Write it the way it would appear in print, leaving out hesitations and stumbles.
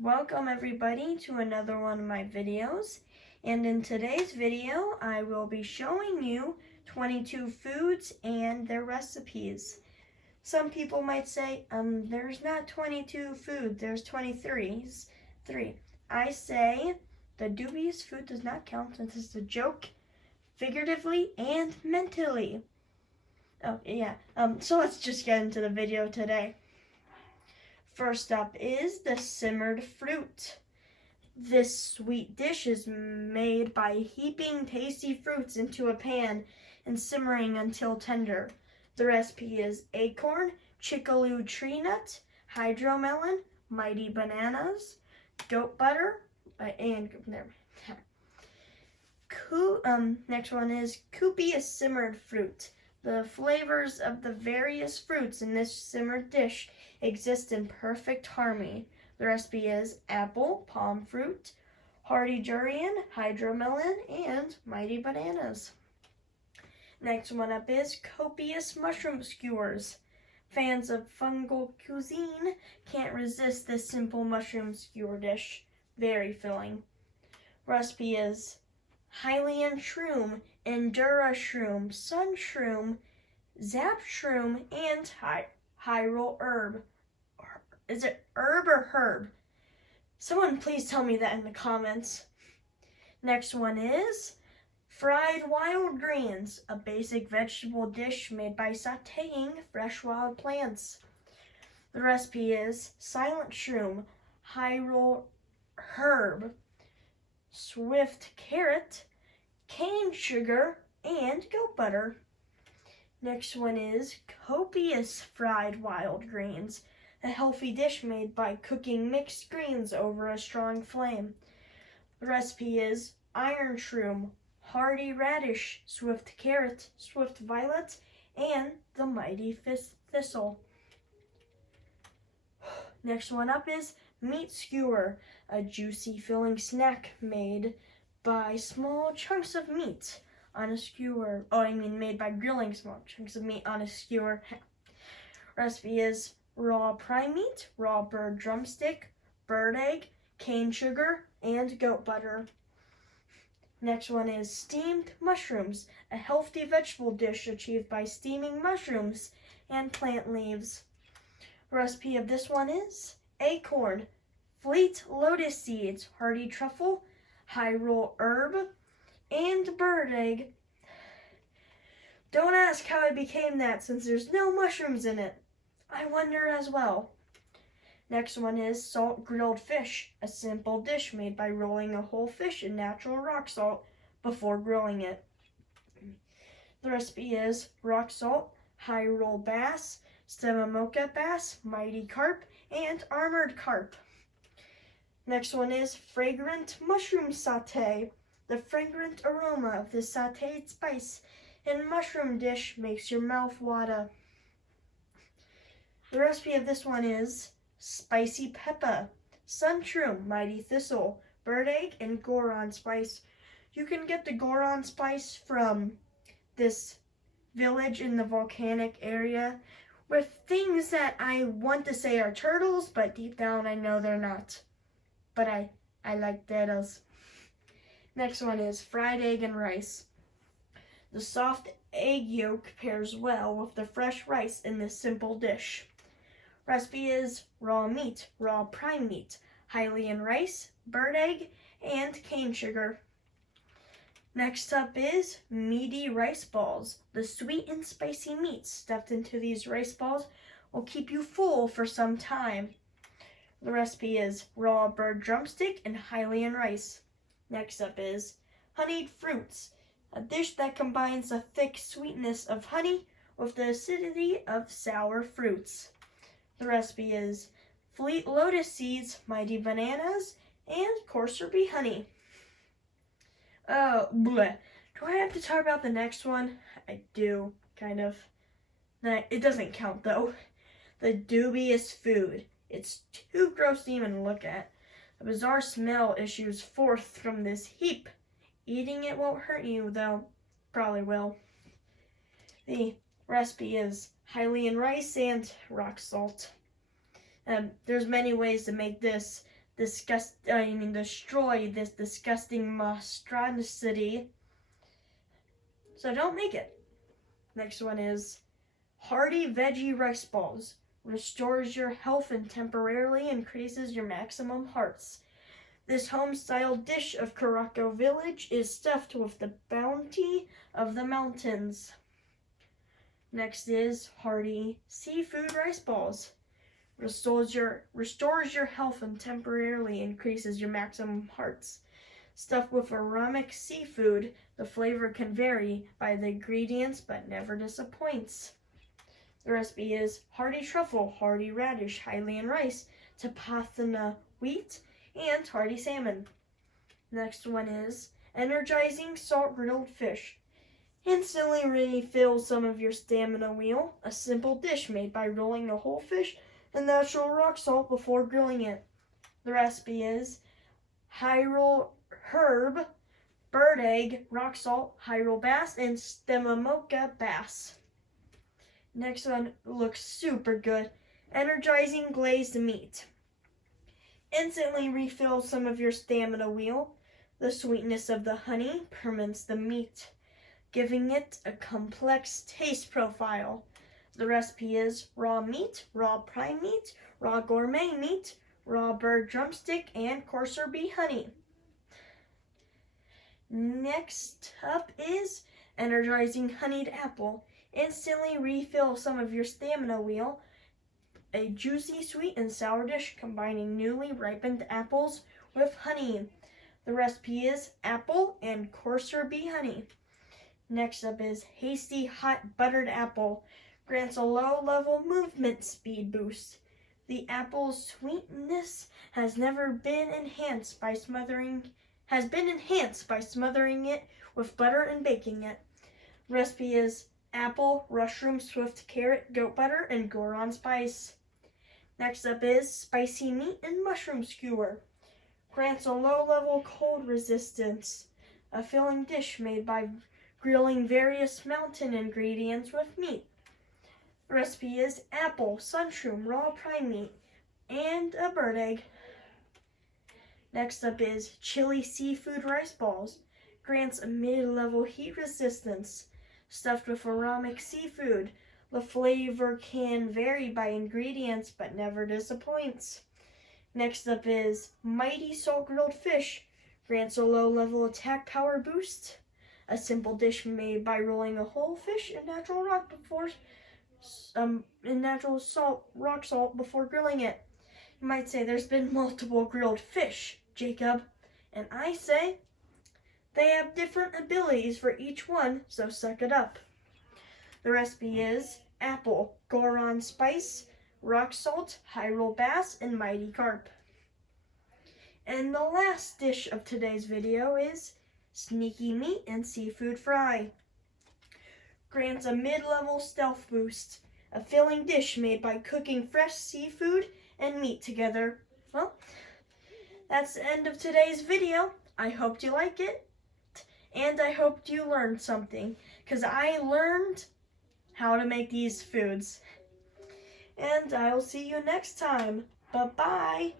Welcome everybody to another one of my videos, and in today's video I will be showing you 22 foods and their recipes. Some people might say, there's not 22 foods, there's 23. I say the dubious food does not count since it's a joke, figuratively and mentally. So let's just get into the video today. First up is the simmered fruit. This sweet dish is made by heaping tasty fruits into a pan and simmering until tender. The recipe is acorn, chickaloo tree nut, hydromelon, mighty bananas, goat butter, and next one is copious simmered fruit. The flavors of the various fruits in this simmered dish exist in perfect harmony. The recipe is apple, palm fruit, hardy durian, hydromelon, and mighty bananas. Next one up is copious mushroom skewers. Fans of fungal cuisine can't resist this simple mushroom skewer dish. Very filling. Recipe is Hylian shroom, Endura shroom, sun shroom, zap shroom, and Hyrule herb. Is it herb or herb? Someone please tell me that in the comments. Next one is fried wild greens, a basic vegetable dish made by sautéing fresh wild plants. The recipe is silent shroom, Hyrule herb, swift carrot, cane sugar, and goat butter. Next one is copious fried wild greens, a healthy dish made by cooking mixed greens over a strong flame. The recipe is iron shroom, hardy radish, swift carrot, swift violet, and the mighty thistle. Next one up is meat skewer, a juicy filling snack made by small chunks of meat on a skewer. Made by grilling small chunks of meat on a skewer. Recipe is raw prime meat, raw bird drumstick, bird egg, cane sugar, and goat butter. Next one is steamed mushrooms, a healthy vegetable dish achieved by steaming mushrooms and plant leaves. Recipe of this one is acorn, fleet lotus seeds, hardy truffle, Hyrule herb, and bird egg. Don't ask how it became that since there's no mushrooms in it. I wonder as well. Next one is salt grilled fish, a simple dish made by rolling a whole fish in natural rock salt before grilling it. The recipe is rock salt, Hyrule bass, Stemomoka bass, mighty carp, and armored carp. Next one is fragrant mushroom sauté. The fragrant aroma of this sautéed spice and mushroom dish makes your mouth water. The recipe of this one is spicy pepper, sun shroom, mighty thistle, bird egg, and goron spice. You can get the goron spice from this village in the volcanic area with things that I want to say are turtles, but deep down I know they're not. But I like turtles. Next one is fried egg and rice. The soft egg yolk pairs well with the fresh rice in this simple dish. Recipe is raw meat, raw prime meat, Hylian rice, bird egg, and cane sugar. Next up is meaty rice balls. The sweet and spicy meat stuffed into these rice balls will keep you full for some time. The recipe is raw bird drumstick and Hylian rice. Next up is honeyed fruits, a dish that combines the thick sweetness of honey with the acidity of sour fruits. The recipe is fleet lotus seeds, mighty bananas, and coarser bee honey. Oh, bleh. Do I have to talk about the next one? I do, kind of. It doesn't count though. The dubious food. It's too gross to even look at. A bizarre smell issues forth from this heap. Eating it won't hurt you, though. Probably will. The recipe is Hylian rice and rock salt. There's many ways to make this, destroy this disgusting monstrosity. So don't make it. Next one is hearty veggie rice balls. Restores your health and temporarily increases your maximum hearts. This home-style dish of Caraco Village is stuffed with the bounty of the mountains. Next is hearty seafood rice balls. Restores your health and temporarily increases your maximum hearts. Stuffed with aromatic seafood, the flavor can vary by the ingredients but never disappoints. The recipe is hearty truffle, hearty radish, Highland rice, Tapathana wheat, and hearty salmon. Next one is energizing salt grilled fish. Instantly refill some of your stamina wheel, a simple dish made by rolling a whole fish in natural rock salt before grilling it. The recipe is Hyrule herb, bird egg, rock salt, Hyrule bass, and Stemomoka bass. Next one looks super good. Energizing glazed meat. Instantly refill some of your stamina wheel. The sweetness of the honey ferments the meat, giving it a complex taste profile. The recipe is raw meat, raw prime meat, raw gourmet meat, raw bird drumstick, and coarser bee honey. Next up is energizing honeyed apple. Instantly refill some of your stamina wheel. A juicy, sweet, and sour dish combining newly ripened apples with honey. The recipe is apple and coarser bee honey. Next up is hasty, hot, buttered apple. Grants a low-level movement speed boost. The apple's sweetness has been enhanced by smothering it with butter and baking it. Recipe is apple, mushroom, swift carrot, goat butter, and Goron spice. Next up is spicy meat and mushroom skewer. Grants a low-level cold resistance. A filling dish made by grilling various mountain ingredients with meat. The recipe is apple, sunshroom, raw prime meat, and a bird egg. Next up is chili seafood rice balls. Grants a mid-level heat resistance. Stuffed with aromatic seafood. The flavor can vary by ingredients but never disappoints. Next up is mighty salt grilled fish. Grants a low-level attack power boost. A simple dish made by rolling a whole fish in natural rock salt before grilling it. You might say there's been multiple grilled fish, Jacob, and I say they have different abilities for each one, so suck it up. The recipe is apple, Goron spice, rock salt, Hyrule bass, and mighty carp. And the last dish of today's video is sneaky meat and seafood fry. Grants a mid-level stealth boost. A filling dish made by cooking fresh seafood and meat together. Well, that's the end of today's video. I hoped you liked it. And I hoped you learned something. Because I learned how to make these foods. And I'll see you next time. Bye-bye.